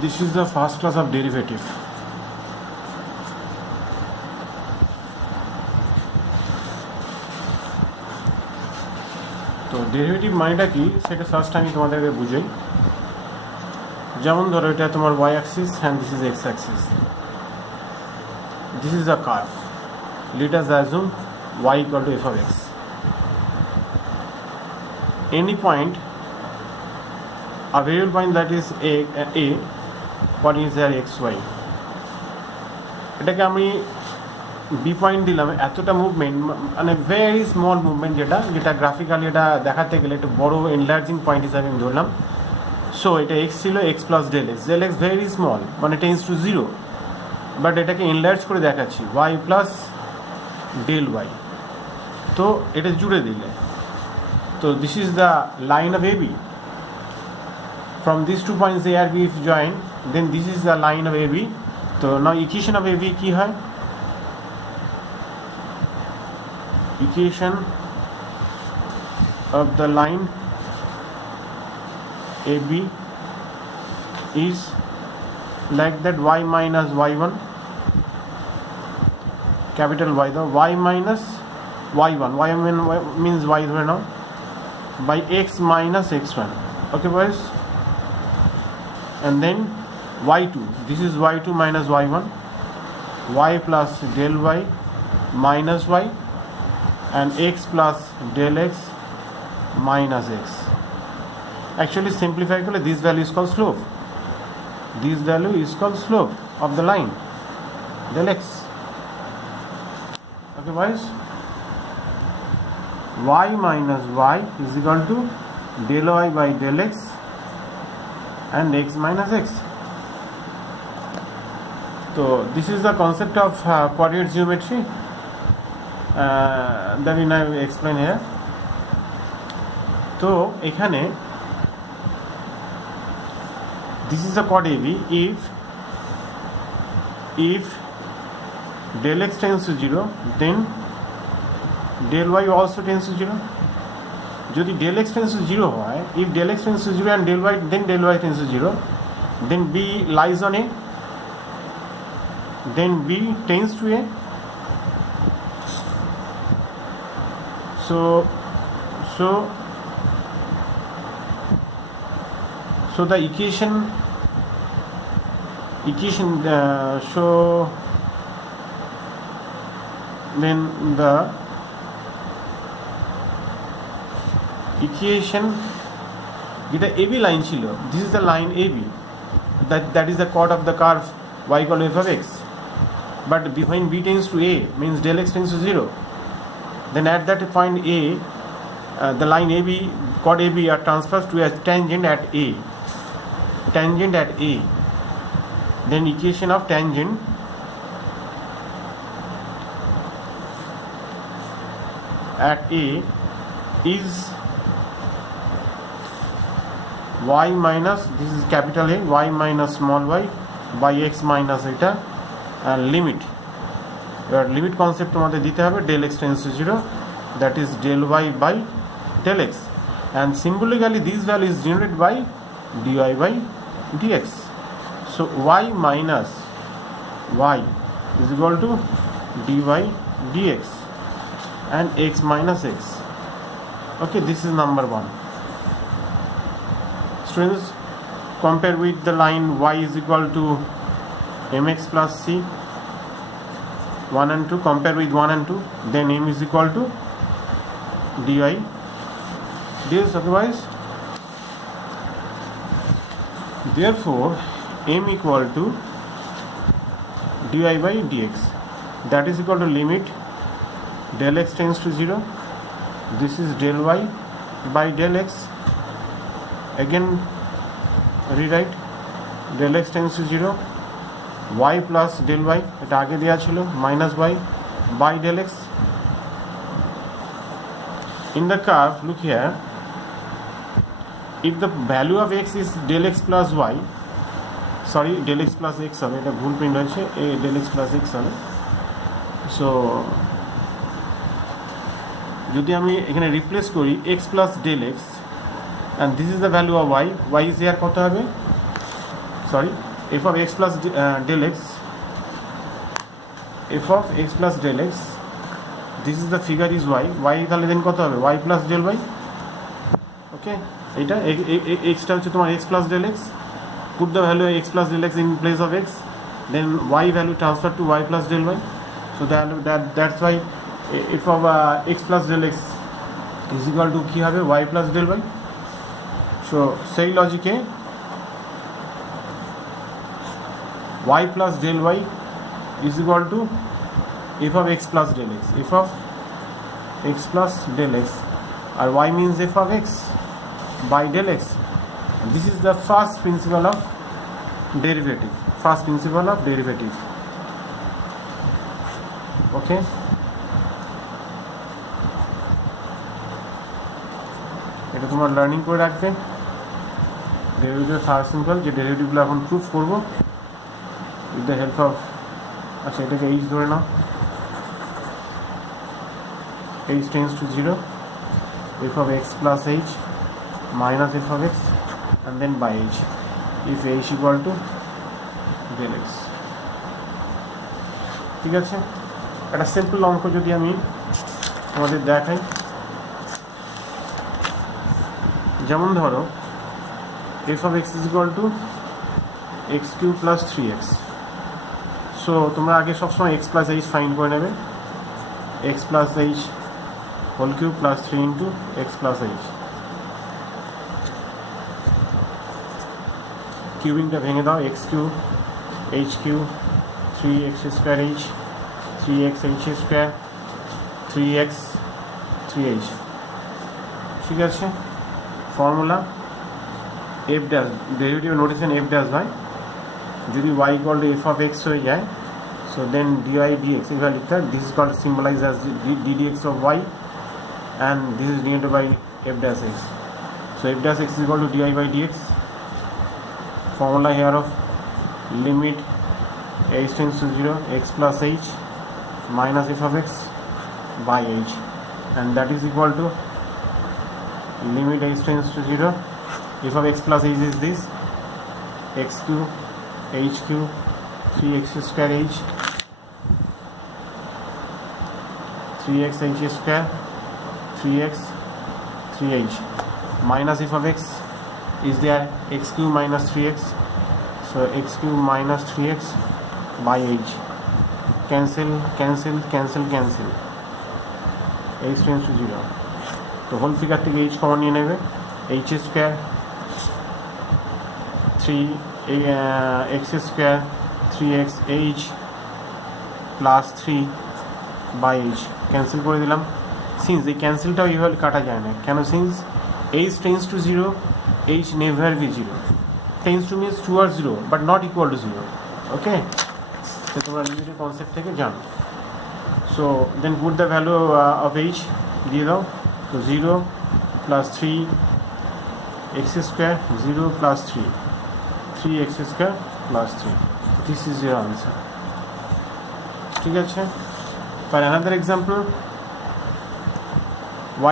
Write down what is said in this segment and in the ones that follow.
This is the first class of derivative. তো derivative মানেটা কি সেটা ফার্স্ট আমি তোমাদেরকে বুঝাই। যেমন ধরো এটা তোমার y axis and this is x axis. This is a curve. Let us assume y equal to f of x. Any point, a variable point that is a coordinates are x, y. এটাকে আমি B point দিলাম, এতটা movement মানে very small movement যেটা graphically এটা দেখাতে গেলে একটু বড় এনলার্জিং পয়েন্ট হিসাবে আমি ধরলাম। সো এটা এক্স ছিল, x plus del x very small মানে টেন্স টু জিরো, বাট এটাকে এনলার্জ করে দেখাচ্ছি ওয়াই প্লাস ডেল ওয়াই। তো এটা জুড়ে দিলে তো this is the line of A B. From this two points A আর B if join then this is the line of A B. তো now equation of A B কী হয়? Equation of the line AB is like that y minus y1, capital Y, the y minus y1, y means y now, by x minus x1. Okay boys, and then y2, this is y2 minus y1, y plus del y minus y, and x plus del x minus x. Actually simplify করলে this value is called slope. This value is called slope of the line del x. Okay boys, y minus y is equal to del y by del x and x minus x. So this is the concept of coordinate geometry that I will explain here. তো এখানে this is the chord AB. If del x tends to 0 then del y also tends to 0. যদি del x tends to 0 হয়, if del x tends to 0 and del y tends to 0, then B lies on A, then B tends to A. So the equation so then the equation এটা AB line ছিল, this is the line AB, that is the chord of the curve y equal to f of x, but when B tends to A means del x tends to 0. Then at that point A, the line AB, chord AB are transferred to a tangent at A. Then equation of tangent at A is y minus, this is capital A, y minus small y by x minus eta, and limit. Your limit concept তোমাদের দিতে হবে del x tends to 0, that is del y by del x, and symbolically this value is generated by dy by dx. So y minus y is equal to dy dx and x minus x. Okay, this is number 1. Students, compare with the line y is equal to mx plus c, 1 and 2, compare with 1 and 2, then m is equal to dy dx. Otherwise, therefore m equal to dy by dx, that is equal to limit del x tends to 0, this is del y by del x, again rewrite del x tends to 0, y plus del y, এটা আগে দেওয়া ছিল, minus y by del x. In the curve, look here, if the value of x is del x plus y, sorry, del x plus x হবে, এটা ভুল print হয়েছে, a del x plus x হবে। So যদি আমি এখানে replace করি x plus del x and this is the value of y is here কত হবে? sorry, f of x plus del x, f of x plus del x, this is the figure is y, তাহলে দেন কত হবে y plus del y, ওকে, এটা xটা হচ্ছে তোমার x plus del x, put the value x plus del x in place of x, then y value transfer to y plus del y, so that's why f of x plus del x is equal to কি হবে y plus del y. So সেই লজিকে y plus del y is equal to f of x plus del x, f of x plus del x, and y means f of x by del x. And this is the first principle of derivative, okay. এটা তোমার learning করে রাখবে, derivative first simple, যে ডেরিভেটিভগুলো এখন proof করবো with the help of, আচ্ছা এটাকে H ধরে নাও, h tends to 0, f of x plus h minus f of x, and then by h, if h equal to del x. ঠিক আছে, একটা simple অঙ্ক যদি আমি তোমাদের দেখাই, যেমন ধরো f of x is equal to x cube plus 3x. So তোমরা আগে সবসময় x plus h ফাইন্ড করে নেবে, x plus h whole cube plus 3 into x plus h. কিউবিংটা ভেঙে দাও, x cube h cube 3x square h 3x h square 3x 3h. ঠিক আছে, formula f dash, derivative notation f dash হয় যদি y equal to f of x হয়ে যায়, so then dy dx, if I লিখতে হয়, this is called symbolized as ddx of y, and this is denoted by f dash x. So f dash x is equal to dy by dx. Formula here of limit h tends to 0, x plus h minus f of x by h, and that is equal to limit h tends to 0, f of x plus h is this, x cube h cube 3x square h 3x h square 3x 3h minus f of x is there, x cube minus 3x, so x cube minus 3x by h, cancel cancel cancel cancel, h tends to 0, তো whole figure থেকে h common নিয়ে নেবে, h square 3x square 3x h plus 3 by h, cancel করে দিলাম। Since এই ক্যান্সেলটাও এইভাবে কাটা যায় না, কেন? Since h tends to 0, h never be 0, tends to means toward 0 but not equal to 0, okay? তো তোমরা লিমিটের কনসেপ্ট থেকে জানো। So then put the value of h দিয়ে দাও, তো 0 plus 3 x square 0 plus 3x square plus 3, this is your answer. ঠিক আছে, for another example,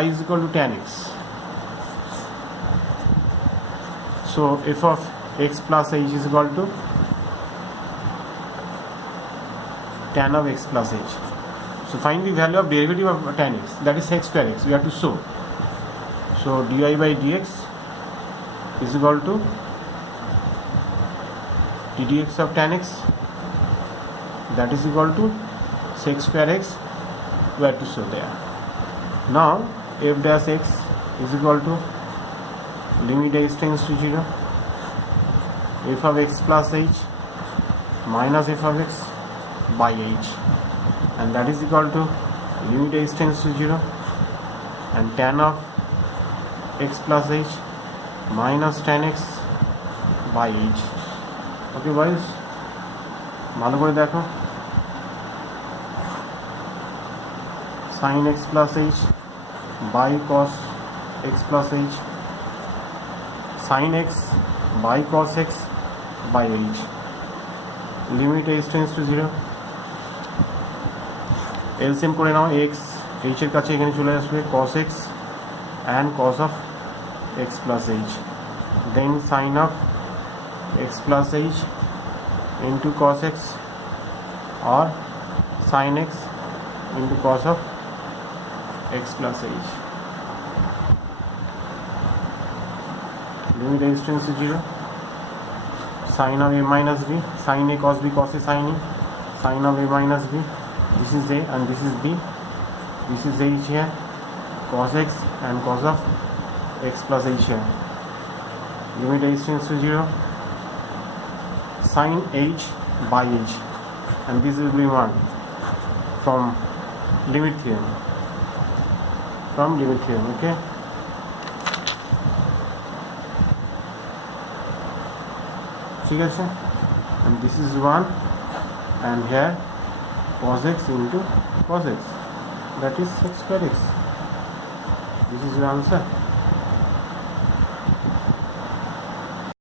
y is equal to tan x. So f of x plus h is equal to tan of x plus h. So find the value of derivative of tan x, that is sec square x. We have to show. So dy by dx is equal to ddx of tan x, that is equal to sec square x. We have to show there. Now f dash x is equal to limit h tends to 0, f of x plus h minus f of x by h, and that is equal to limit h tends to 0 and tan of x plus h minus tan x by h. Okay boys, ভালো করে দেখো, sin x plus h by cos x plus h, sin x by cos x by h, limit h tends to 0, LCM করে নাও, x h এর কাছে এখানে চলে আসবে cos x and cos of x plus h, then sin of x plus h into cos x or sin x into cos of x plus h. Limit h tends to 0. Sin of a minus b, sin a cos b cos a sin a, sin of a minus b, this is a and this is b, this is h here, cos x and cos of x plus h here. Limit h tends to 0. Sin h by h, and this will be 1 from limit theorem. Okay. ঠিক আছে, and this is 1 and here cos x into cos x, that is x square x. This is your answer.